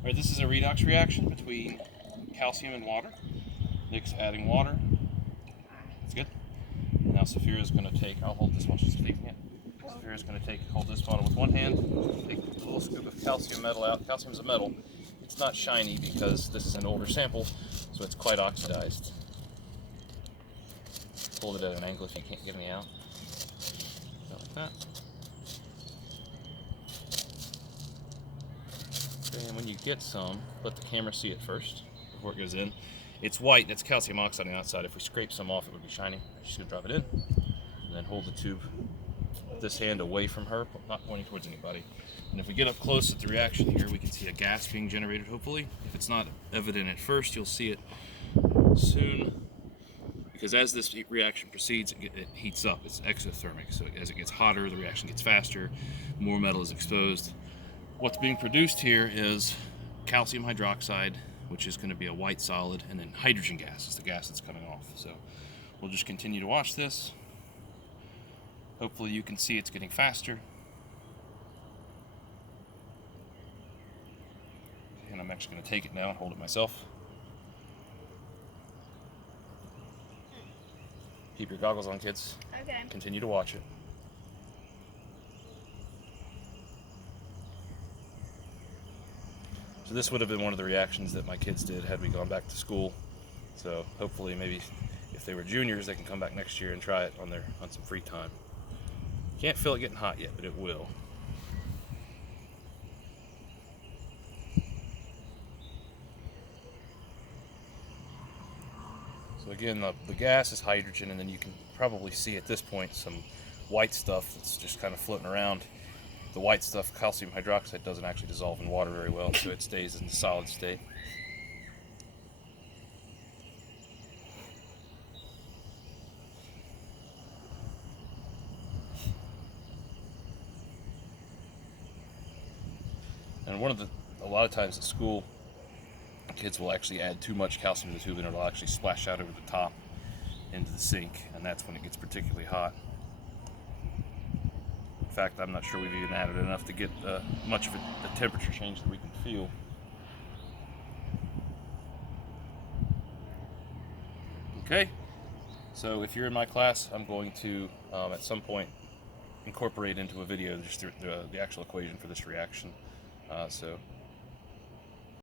Alright, this is a redox reaction between calcium and water. Nick's adding water. That's good. Now Saphira's going to take, I'll hold this while she's taking it. Saphira's going to hold this bottle with one hand, take a little scoop of calcium metal out. Calcium's a metal. It's not shiny because this is an older sample, so it's quite oxidized. Hold it at an angle if you can't get any out. Like that. Okay, and when you get some, let the camera see it first before it goes in. It's white, that's calcium oxide on the outside. If we scrape some off, it would be shiny. Just gonna drop it in, and then hold the tube with this hand away from her, not pointing towards anybody. And if we get up close at the reaction here, we can see a gas being generated, hopefully. If it's not evident at first, you'll see it soon. Because as this reaction proceeds, it heats up. It's exothermic, so as it gets hotter, the reaction gets faster, more metal is exposed. What's being produced here is calcium hydroxide, which is going to be a white solid, and then hydrogen gas is the gas that's coming off. So we'll just continue to watch this. Hopefully you can see it's getting faster. And I'm actually going to take it now and hold it myself. Keep your goggles on, kids. Okay. Continue to watch it. So this would have been one of the reactions that my kids did had we gone back to school. So hopefully maybe if they were juniors, they can come back next year and try it on some free time. Can't feel it getting hot yet, but it will. So again, the gas is hydrogen, and then you can probably see at this point some white stuff that's just kind of floating around. The white stuff, calcium hydroxide, doesn't actually dissolve in water very well, so it stays in the solid state. And a lot of times at school, kids will actually add too much calcium to the tube and it'll actually splash out over the top into the sink, and that's when it gets particularly hot. In fact, I'm not sure we've even added enough to get much of a temperature change that we can feel. Okay, so if you're in my class, I'm going to at some point incorporate into a video just the actual equation for this reaction. So